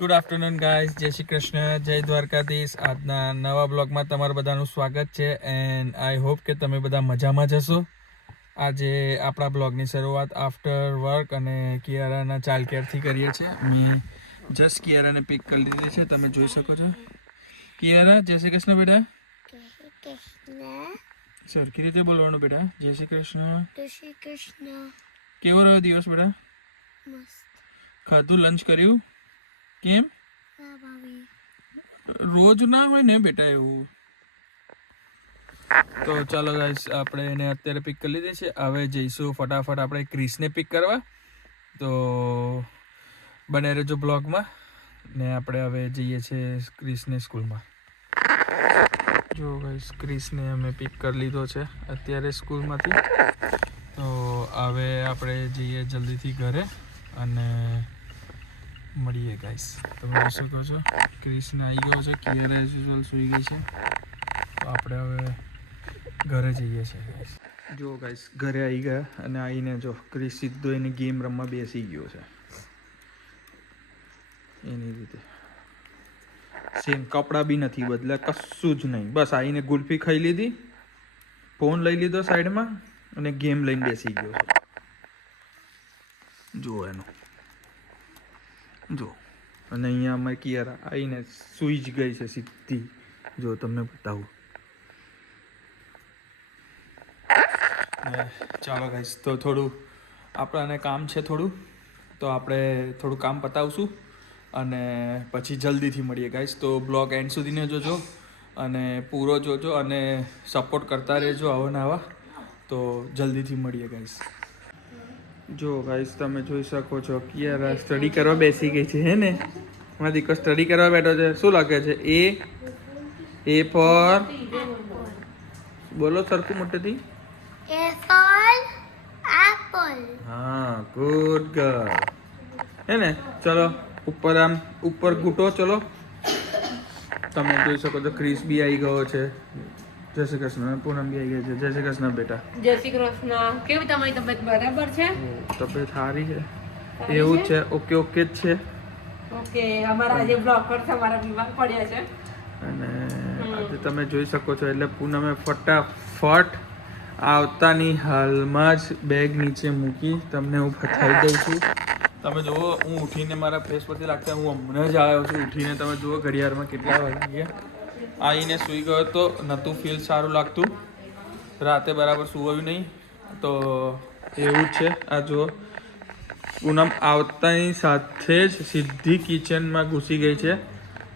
Good afternoon guys, જય શ્રી કૃષ્ણ, જય દ્વારકાધીશ. આજના નવા બ્લોગમાં તમારું બધાનું સ્વાગત છે એન્ડ આઈ હોપ કે તમે બધા મજામાં જ હશો. આજે આપણા બ્લોગની શરૂઆત આફ્ટર વર્ક અને કિયારાના ચાઇલ્ડ કેરથી કરીએ છીએ. મેં જસ્ટ કિયારાને પિક કરી લીધી છે, તમે જોઈ શકો છો. કિયારા, જય શ્રી કૃષ્ણ બેટા. સરખી રીતે બોલવાનું બેટા. જય શ્રી કૃષ્ણ. જય શ્રી કૃષ્ણ. કેવો રહ્યો દિવસ બેટા? મસ્ત. ખાધું, લંચ કર્યું? કેમ રોજ ના હોય ને બેટા એવું? તો ચાલો ગાઈસ, આપણે એને અત્યારે પિક કરી લીધી છે. હવે જઈશું ફટાફટ આપણે ક્રિસને પિક કરવા. તો બને રહેજો બ્લોગમાં. ને આપણે હવે જઈએ છીએ ક્રિસને સ્કૂલમાં. જો ગાઈસ, ક્રિસને અમે પિક કરી લીધો છે અત્યારે સ્કૂલમાંથી. તો હવે આપણે જઈએ જલ્દીથી ઘરે અને મળીએ ગાઈસ. તમે જોઈ શકો છો ક્રિસને આવી ગયો છે. કિયારા એઝ યુઝ્યુઅલ સૂઈ ગઈ છે. તો આપણે હવે ઘરે જઈએ છીએ ગાઈસ. જો ગાઈસ, ઘરે આવી ગયા અને આવીને જો ક્રિસ સીધો એની ગેમ રમવા બેસી ગયો છે એની રીતે. સેમ કપડાં બી નથી બદલ્યા, કશું જ નહીં. બસ આવીને ગુલ્ફી ખાઈ લીધી, ફોન લઈ લીધો સાઈડમાં અને ગેમ લઈને બેસી ગયો છે. જો એનું જો. અને અહીંયા અમારી કિયારા આવીને સૂઈ જ ગઈ છે સીધી. જો તમને બતાવું. ચાલો ગાઈસ, તો થોડું આપણાને કામ છે થોડું, તો આપણે થોડું કામ પતાવશું અને પછી જલ્દીથી મળીએ ગાઈસ. તો બ્લોગ એન્ડ સુધીને જોજો અને પૂરો જોજો અને સપોર્ટ કરતા રહેજો આવા ને આવા. તો જલ્દીથી મળીએ ગાઈસ. જો ગાઈસ, તમે જોઈ શકો છો કિયારા સ્ટડી કરવા બેસી ગઈ છે, હે ને? મારા દીકરો સ્ટડી કરવા બેઠો છે. શું લખે છે? એ ફોર બોલો સરખું મોટેથી. A for apple. હા, ગુડ ગર્લ, હે ને? ચલો ઉપર, આમ ઉપર ઘૂંટો. ચલો, તમે જોઈ શકો છો ક્રિસ બી આવી ગયો છે. જય શ્રી કૃષ્ણ. પૂનમ બી આવી ગઈ છે. જય શ્રી કૃષ્ણ બેટા. જય શ્રી કૃષ્ણ. કેવી તમારી તબિયત? બરાબર છે? તબિયત સારી છે. એવું જ છે. ઓકે ઓકે જ છે. ઓકે. અમારા આજે બ્લોકર અમારા બીમાર પડ્યા છે અને આજે તમે જોઈ શકો છો એટલે પૂનમે ફટાફટ આવતાની હાલમાં જ બેગ નીચે મૂકી તમને હું બતાવી દઉં છું. તમે જુઓ, હું ઉઠીને મારા ફેસ પરથી લાગતા હું હમણાં જ આવ્યો છું ઉઠીને. તમે જુઓ ઘડિયાળમાં કેટલા વાગી ગયા. આવીને સૂઈ ગયો તો નહોતું ફીલ સારું લાગતું. રાતે બરાબર સુવાયું નહીં. તો એવું જ છે. આ જુઓ, પૂનમ આવતાની સાથે જ સીધી કિચનમાં ઘૂસી ગઈ છે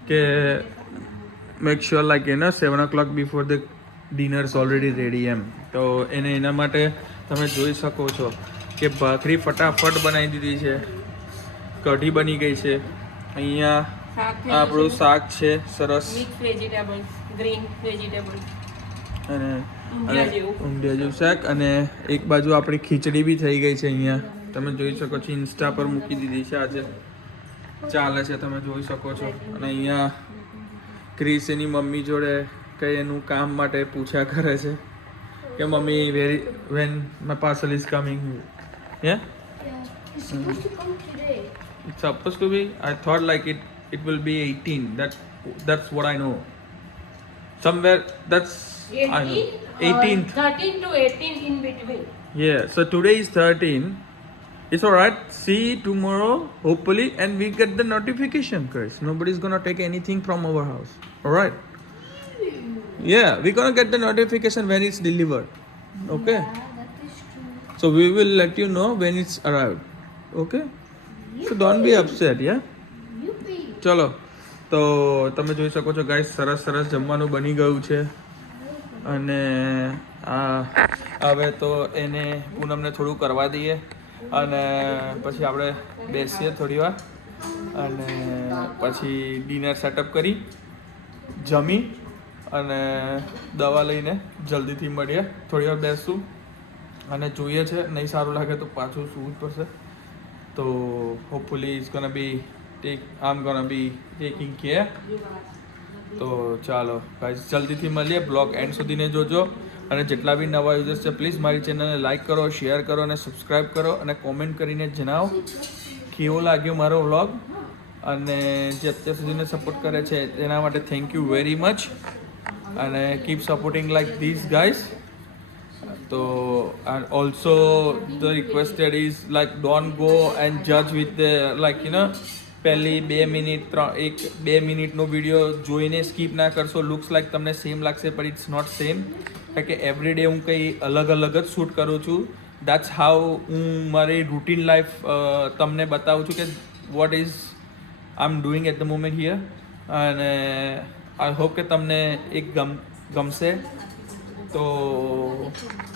કે make sure like 7 o'clock before the dinners already ready એમ. તો એને એના માટે તમે જોઈ શકો છો કે ભાખરી ફટાફટ બનાવી દીધી છે, કઢી બની ગઈ છે. અહીંયા આપણું શાક છે સરસ, મિક્સ વેજીટેબલ્સ, ગ્રીન વેજીટેબલ્સ અને ઊંધિયા જેવું શાક. અને એક બાજુ આપણી ખીચડી બી થઈ ગઈ છે. અહીંયા તમે જોઈ શકો છો, ઇન્સ્ટા પર મૂકી દીધી છે, આજે ચાલે છે, તમે જોઈ શકો છો. અને અહીંયા ક્રિસ એની મમ્મી જોડે કંઈ એનું કામ માટે પૂછ્યા કરે છે કે mummy when my parcel is coming. Yeah? It's supposed to come today. It's supposed to be. I thought like it will be 18. That's what I know. Somewhere that's I know. 18th. 13 to 18 in between. Yeah. So today is 13. It's alright. See tomorrow, hopefully, and we get the notification, guys. Nobody's gonna take anything from our house. Alright. Yeah, we're gonna get the notification when it's delivered. Okay. Yeah, that is true. So we will let you know when it's arrived. Okay. So don't be upset. Yeah. Yippee. ચલો, તો તમે જોઈ શકો છો guys, સરસ સરસ જમવાનું બની ગયું છે. અને આ હવે તો એને પૂનમને થોડું કરવા દઈએ અને પછી આપણે બેસીએ થોડી વાર અને પછી ડિનર સેટઅપ કરી જમી અને દવા લઈને જલ્દીથી મળીએ. થોડી વાર બેસશું અને જોઈએ છે, નહીં સારું લાગે તો પાછું સૂવું જ પડશે. તો hopefully it's gonna be I'm gonna be taking care. તો ચાલો ગાઈસ, જલ્દીથી મળીએ. બ્લોગ એન્ડ સુધીને જોજો અને જેટલા બી નવા યુઝર્સ છે પ્લીઝ મારી ચેનલને લાઈક કરો, શેર કરો અને સબસ્ક્રાઈબ કરો અને કોમેન્ટ કરીને જણાવો કેવો લાગ્યો મારો વ્લોગ. અને જે અત્યાર સુધીને સપોર્ટ કરે છે એના માટે થેન્ક યુ વેરી મચ. અને keep supporting like this guys. તો and also the requested is like don't go and judge with the like you know પહેલી 2 મિનિટ 2 મિનિટનો વિડીયો જોઈને સ્કીપ ના કરશો. લુક્સ લાઈક તમને સેમ લાગશે પણ ઇટ્સ નોટ સેમ, કારણ કે એવરી ડે હું કંઈ અલગ અલગ જ શૂટ કરું છું. દેટ્સ હાઉ હું મારી રૂટીન લાઈફ તમને બતાવું છું કે what is I am doing at the moment here. અને આઈ હોપ કે તમને એક ગમશે. તો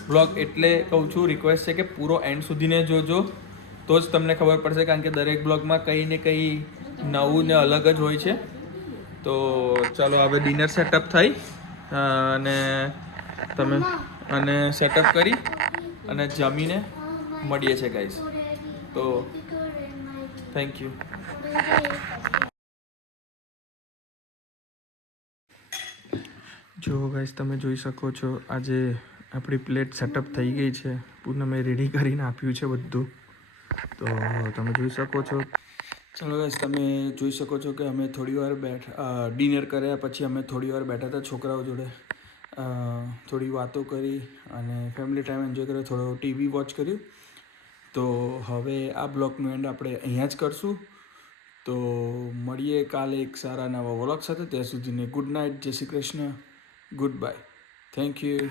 બ્લોગ એટલે કહું છું, રિક્વેસ્ટ છે કે પૂરો એન્ડ સુધીને જોજો તો જ તમને ખબર પડશે, કારણ કે દરેક બ્લોગમાં કંઈ ને કંઈ નવું ને અલગ જ હોય છે. તો ચાલો હવે ડિનર સેટઅપ થઈ અને તમે અને સેટઅપ કરી અને જમીને મળીએ છીએ ગાઈસ. તો થેન્ક યુ. જો ગાઈસ તમે જોઈ શકો છો આજે આપણી પ્લેટ સેટઅપ થઈ ગઈ છે. પૂનમે રેડી કરીને આપ્યું છે બધું, તો તમે જોઈ શકો છો. ચાલો ગાઈસ તમે જોઈ શકો છો કે અમે થોડી વાર ડિનર કર્યા પછી અમે થોડી વાર બેઠા હતા છોકરાઓ જોડે, થોડી વાતો કરી અને ફેમિલી ટાઈમ એન્જોય કર્યો, થોડો ટીવી વોચ કર્યું. તો હવે આ બ્લોગનું એન્ડ આપણે અહીંયા જ કરશું. તો મળીએ કાલે એક સારા નવા વ્લોગ સાથે. ત્યાં સુધીને ગુડ નાઇટ, જય Shri Krishna, good bye, thank you.